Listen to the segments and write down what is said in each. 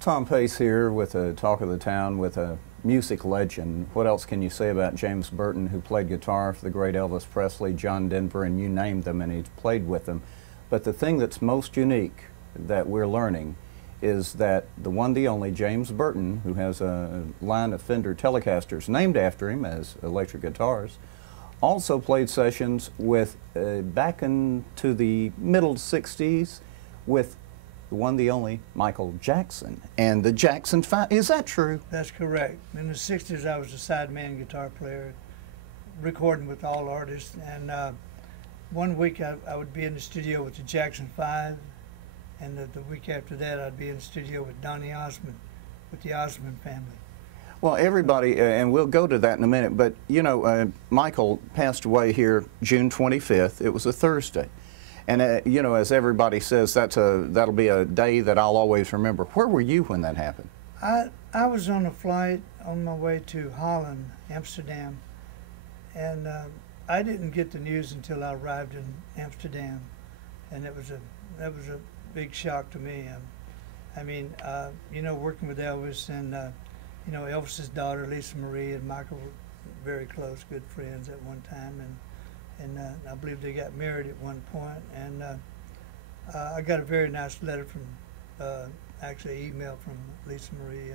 Tom Pace here with a Talk of the Town with a music legend. What else can you say about James Burton, who played guitar for the great Elvis Presley, John Denver, and you named them, and he's played with them. But the thing that's most unique that we're learning is that the one, the only James Burton, who has a line of Fender Telecasters named after him as electric guitars, also played sessions with, back into the middle 60s, with the one, the only Michael Jackson and the Jackson 5. Is that true? That's correct. In the 60s, I was a sideman guitar player, recording with all artists. And one week, I would be in the studio with the Jackson 5. And the week after that, I'd be in the studio with Donny Osmond, with the Osmond family. Well, everybody, and we'll go to that in a minute, but, you know, Michael passed away here June 25th. It was a Thursday. And, you know, as everybody says, that'll be a day that I'll always remember. Where were you when that happened? I was on a flight on my way to Holland, Amsterdam, and I didn't get the news until I arrived in Amsterdam, and that was a big shock to me. I mean, you know, working with Elvis and you know, Elvis's daughter Lisa Marie and Michael were very close, good friends at one time, and I believe they got married at one point. And I got a very nice letter from, actually email from Lisa Marie,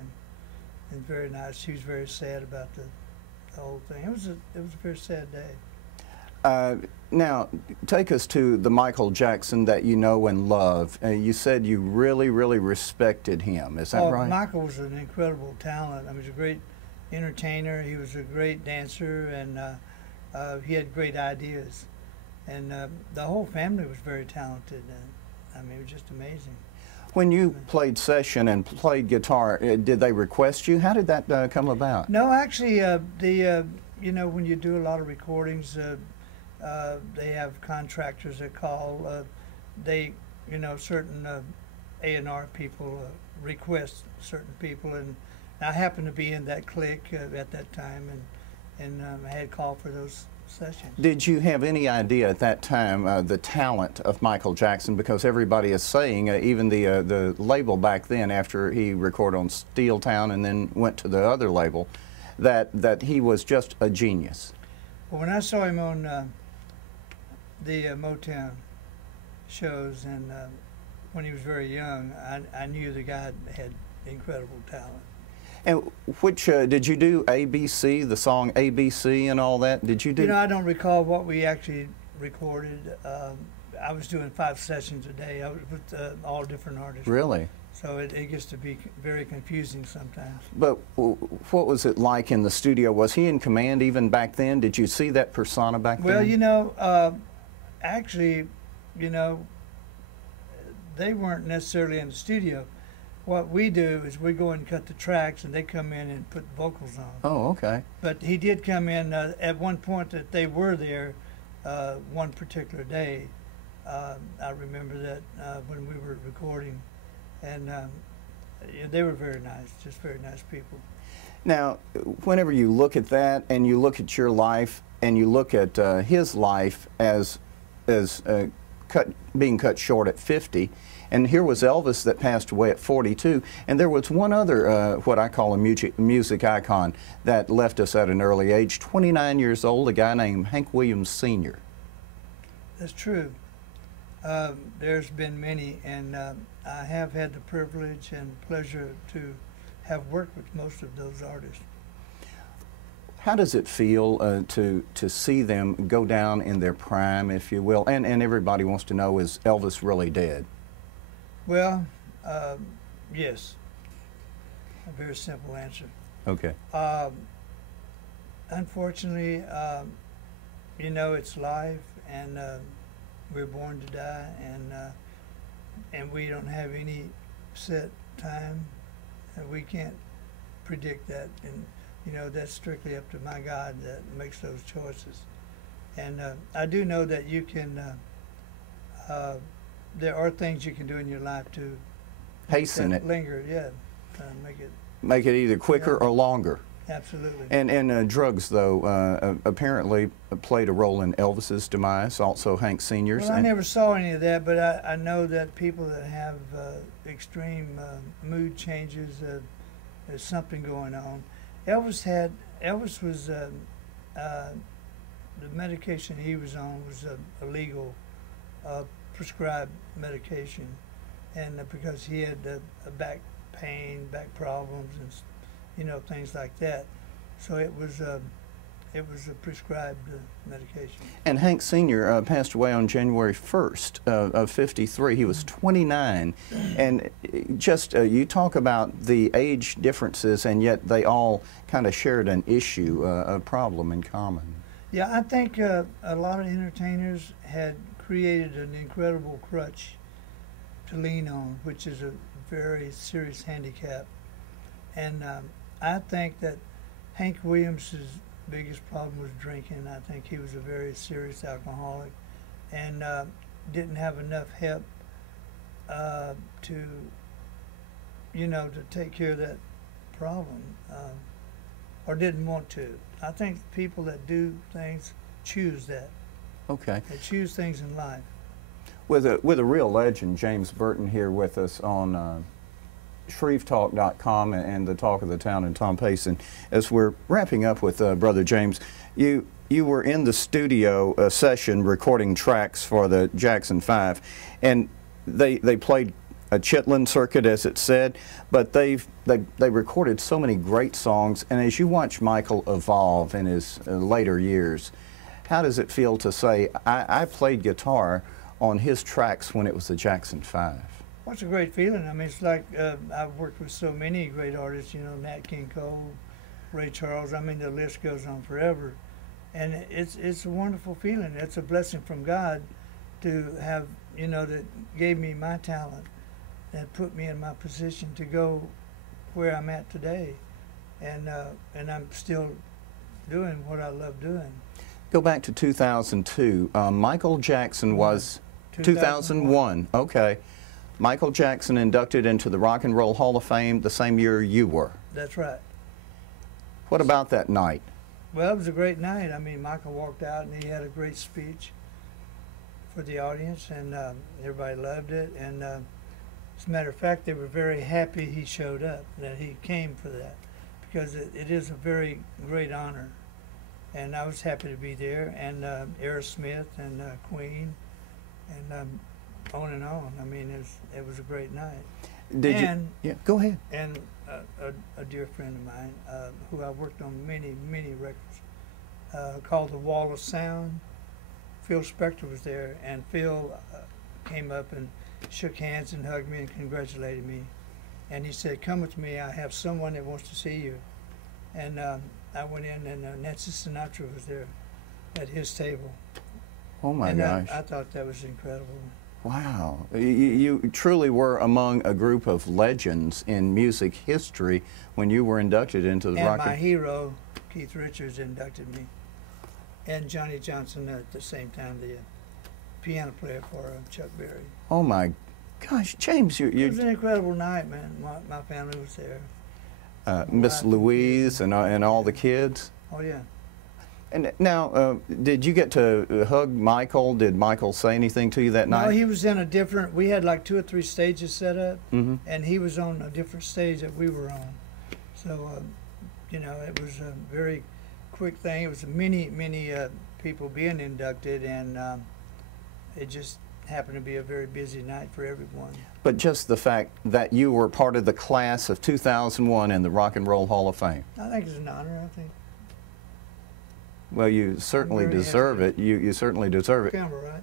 and very nice. She was very sad about the whole thing. It was a very sad day. Now, take us to the Michael Jackson that you know and love. You said you really, really respected him. Is that right? Michael was an incredible talent. I mean, he was a great entertainer. He was a great dancer, and he had great ideas. And the whole family was very talented. And, I mean, it was just amazing. When you played session and played guitar, did they request you? How did that come about? No, actually, you know, when you do a lot of recordings, they have contractors that call. They, you know, certain A&R people request certain people, and I happened to be in that clique at that time, and I had called for those sessions. Did you have any idea at that time the talent of Michael Jackson? Because everybody is saying, even the label back then, after he recorded on Steel Town and then went to the other label, that he was just a genius. Well, when I saw him on the Motown shows, and when he was very young, I knew the guy had incredible talent. And which, did you do ABC, the song ABC and all that? Did you do? You know, I don't recall what we actually recorded. I was doing 5 sessions a day. I was with all different artists. Really? So it gets to be very confusing sometimes. But what was it like in the studio? Was he in command even back then? Did you see that persona back then? Well, you know, actually, you know, they weren't necessarily in the studio. What we do is we go and cut the tracks, and they come in and put vocals on. Oh, okay. But he did come in at one point that they were there one particular day. I remember that when we were recording, and they were very nice, just very nice people. Now, whenever you look at that, and you look at your life, and you look at his life as being cut short at 50, and here was Elvis that passed away at 42, and there was one other, what I call a music icon, that left us at an early age, 29 years old, a guy named Hank Williams Sr. That's true. There's been many, and I have had the privilege and pleasure to have worked with most of those artists. How does it feel to see them go down in their prime, if you will? And everybody wants to know, is Elvis really dead? Well, yes. A very simple answer. Okay. Unfortunately, you know, it's life, and we're born to die, and we don't have any set time, and we can't predict that. And you know, that's strictly up to my God that makes those choices. And I do know that you can, there are things you can do in your life to hasten it. Linger, yeah. Make it either quicker or longer. Absolutely. And drugs, though, apparently played a role in Elvis's demise, also Hank Sr.'s. Well, I never saw any of that, but I know that people that have extreme mood changes, there's something going on. Elvis was, the medication he was on was a legal prescribed medication, and because he had a back pain, back problems, and things like that. So it was a prescribed medication. And Hank Sr. Passed away on January 1st of '53. He was 29. And just you talk about the age differences, and yet they all kind of shared an issue, a problem in common. Yeah, I think a lot of entertainers had created an incredible crutch to lean on, which is a very serious handicap. And I think that Hank Williams' biggest problem was drinking. I think he was a very serious alcoholic and didn't have enough help to take care of that problem, or didn't want to. I think people that do things choose that. Okay. They choose things in life. With a real legend, James Burton, here with us on ShreveTalk.com and the Talk of the Town, and Tom Payson. As we're wrapping up with Brother James, you were in the studio session recording tracks for the Jackson 5, and they played a Chitlin circuit, as it said, but they recorded so many great songs. And as you watch Michael evolve in his later years, how does it feel to say, I played guitar on his tracks when it was the Jackson 5? Well, it's a great feeling. I mean, it's like I've worked with so many great artists, Nat King Cole, Ray Charles. I mean, the list goes on forever. And it's a wonderful feeling. It's a blessing from God to have, that gave me my talent and put me in my position to go where I'm at today. And I'm still doing what I love doing. Go back to 2002. Michael Jackson was 2001. Okay. Michael Jackson inducted into the Rock and Roll Hall of Fame the same year you were. That's right. What about that night? Well, it was a great night. I mean, Michael walked out and he had a great speech for the audience, and everybody loved it. And as a matter of fact, they were very happy he showed up, that he came for that, because it is a very great honor. And I was happy to be there, and Aerosmith and Queen, and on and on. I mean, it was a great night. Yeah, go ahead. And a dear friend of mine who I worked on many records, called The Wall of Sound. Phil Spector was there, and Phil came up and shook hands and hugged me and congratulated me. And he said, "Come with me, I have someone that wants to see you." And I went in, and Nancy Sinatra was there at his table. Oh my gosh. I thought that was incredible. Wow. You truly were among a group of legends in music history when you were inducted into the Rock. And my hero, Keith Richards, inducted me. And Johnny Johnson at the same time, the piano player for Chuck Berry. Oh my gosh, James, It was an incredible night, man. My family was there. Miss Louise and all the kids? Oh, yeah. And now, did you get to hug Michael? Did Michael say anything to you that night? No, he was in a different, we had like 2 or 3 stages set up, mm-hmm. and he was on a different stage that we were on. So, it was a very quick thing. It was many people being inducted, and it just happened to be a very busy night for everyone. But just the fact that you were part of the class of 2001 in the Rock and Roll Hall of Fame. I think it's an honor, I think. Well, you certainly deserve it. You certainly deserve it. Camera, right?